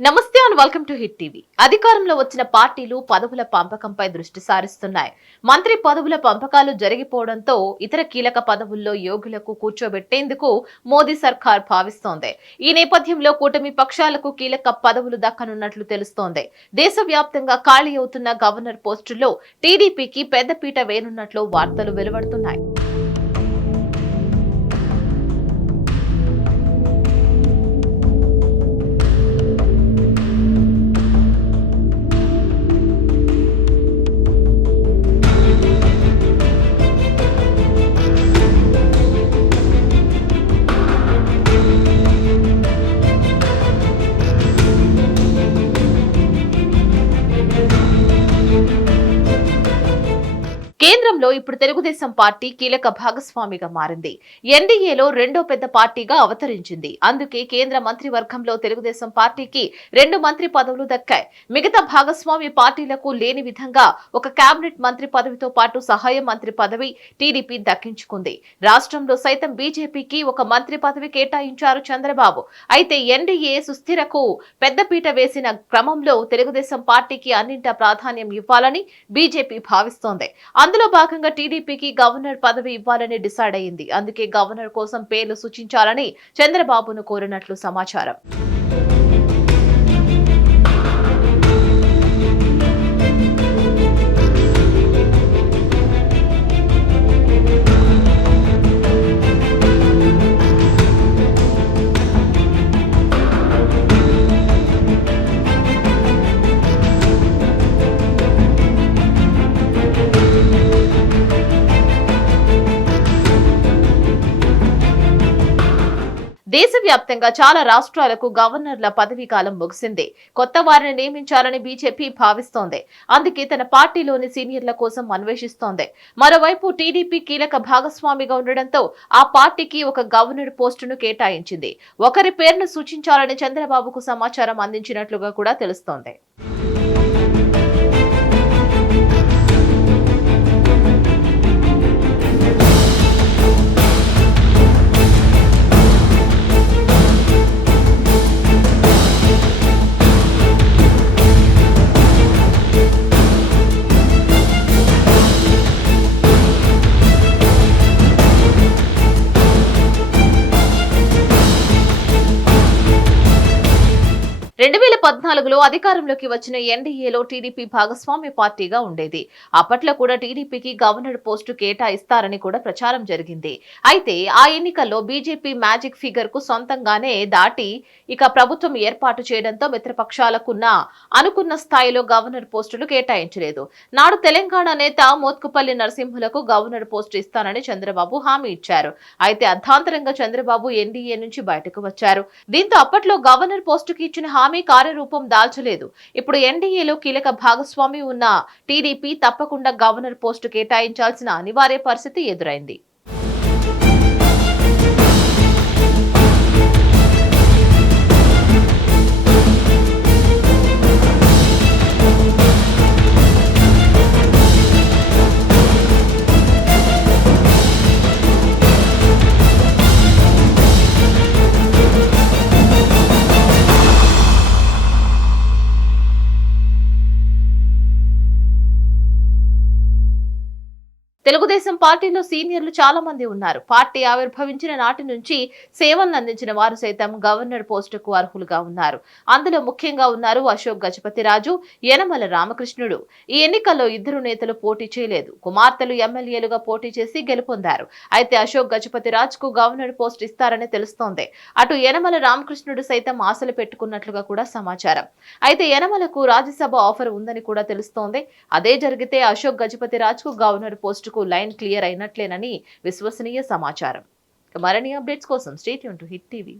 నమస్తే and welcome to hit TV. అధికారంలో వచ్చిన పార్టీలు పదవుల పంపకంపై దృష్టి సారిస్తున్నాయి. మంత్రి పదవుల పంపకాలు జరిగిపోవడంతో ఇతర కీలక పదవుల్లో యోగులకు కూర్చోబెట్టేందుకు మోదీ సర్కార్ భావిస్తోంది. ఈ నేపథ్యంలో కూటమి పక్షాలకు కీలక పదవులు దక్కనున్నట్లు తెలుస్తోంది. దేశవ్యాప్తంగా ఖాళీ అవుతున్న గవర్నర్ పోస్టుల్లో టీడీపీకి పెద్దపీట వేనున్నట్లు వార్తలు వెలువడుతున్నాయి. కేంద్రంలో ఇప్పుడు తెలుగుదేశం పార్టీ కీలక భాగస్వామిగా మారింది. ఎన్డీఏలో రెండో పెద్ద పార్టీగా అవతరించింది. అందుకే కేంద్ర మంత్రివర్గంలో తెలుగుదేశం పార్టీకి 2 మంత్రి పదవులు దక్కాయి. మిగతా భాగస్వామి పార్టీలకు లేని విధంగా ఒక కేబినెట్ మంత్రి పదవితో పాటు సహాయ మంత్రి పదవి టీడీపీ దక్కించుకుంది. రాష్ట్రంలో సైతం బీజేపీకి ఒక మంత్రి పదవి కేటాయించారు చంద్రబాబు. అయితే ఎన్డీఏ సుస్థిరకు పెద్దపీట వేసిన క్రమంలో తెలుగుదేశం పార్టీకి అన్నింటా ప్రాధాన్యం ఇవ్వాలని బీజేపీ భావిస్తోంది. అందులో భాగంగా టీడీపీకి గవర్నర్ పదవి ఇవ్వాలని డిసైడ్ అయింది. అందుకే గవర్నర్ కోసం పేర్లు సూచించాలని చంద్రబాబును కోరినట్లు సమాచారం. దేశవ్యాప్తంగా చాలా రాష్ట్రాలకు గవర్నర్ల పదవీ కాలం ముగిసింది. కొత్త వారిని నియమించాలని బీజేపీ భావిస్తోంది. అందుకే తన పార్టీలోని సీనియర్ల కోసం అన్వేషిస్తోంది. మరోవైపు టీడీపీ కీలక భాగస్వామిగా ఉండడంతో ఆ పార్టీకి ఒక గవర్నర్ పోస్టును కేటాయించింది. ఒకరి పేరును సూచించాలని చంద్రబాబుకు సమాచారం అందించినట్లుగా కూడా తెలుస్తోంది. రెండు 2014లో అధికారంలోకి వచ్చిన ఎన్డీఏలో టీడీపీ భాగస్వామ్య పార్టీగా ఉండేది. అప్పట్లో కూడా టీడీపీకి గవర్నర్ పోస్టు కేటాయిస్తారని కూడా ప్రచారం జరిగింది. అయితే ఆ ఎన్నికల్లో బీజేపీ మ్యాజిక్ ఫిగర్ కు సొంతంగానే దాటి ఇక ప్రభుత్వం ఏర్పాటు చేయడంతో మిత్రపక్షాలకున్న అనుకున్న స్థాయిలో గవర్నర్ పోస్టులు కేటాయించలేదు. నాడు తెలంగాణ నేత మోత్కుపల్లి నరసింహులకు గవర్నర్ పోస్టు ఇస్తానని చంద్రబాబు హామీ ఇచ్చారు. అయితే అర్ధాంతరంగా చంద్రబాబు ఎన్డీఏ నుంచి బయటకు వచ్చారు. దీంతో అప్పట్లో గవర్నర్ పోస్టుకి ఇచ్చిన హామీ కార్యరూపం దాల్చలేదు. ఇప్పుడు ఎన్డీఏలో కీలక భాగస్వామి ఉన్న టీడీపీ తప్పకుండా గవర్నర్ పోస్టు కేటాయించాల్సిన అనివార్య పరిస్థితి ఎదురైంది. తెలుగుదేశం పార్టీలో సీనియర్లు చాలా మంది ఉన్నారు. పార్టీ ఆవిర్భవించిన నాటి నుంచి సేవలను అందించిన వారు సైతం గవర్నర్ పోస్టుకు అర్హులుగా ఉన్నారు. అందులో ముఖ్యంగా ఉన్నారు అశోక్ గజపతిరాజు, యనమల రామకృష్ణుడు. ఈ ఎన్నికల్లో ఇద్దరు నేతలు పోటీ చేయలేదు. కుమార్తెలు ఎమ్మెల్యేలుగా పోటీ చేసి గెలుపొందారు. అయితే అశోక్ గజపతిరాజుకు గవర్నర్ పోస్ట్ ఇస్తారని తెలుస్తోంది. అటు యనమల రామకృష్ణుడు సైతం ఆశలు పెట్టుకున్నట్లుగా కూడా సమాచారం. అయితే యనమలకు రాజ్యసభ ఆఫర్ ఉందని కూడా తెలుస్తోంది. అదే జరిగితే అశోక్ గజపతిరాజుకు గవర్నర్ పోస్టుకు లైన్ క్లియర్ అయినట్లేనని విశ్వసనీయ సమాచారం. మరిన్ని అప్డేట్స్ కోసం stay tune to hit TV.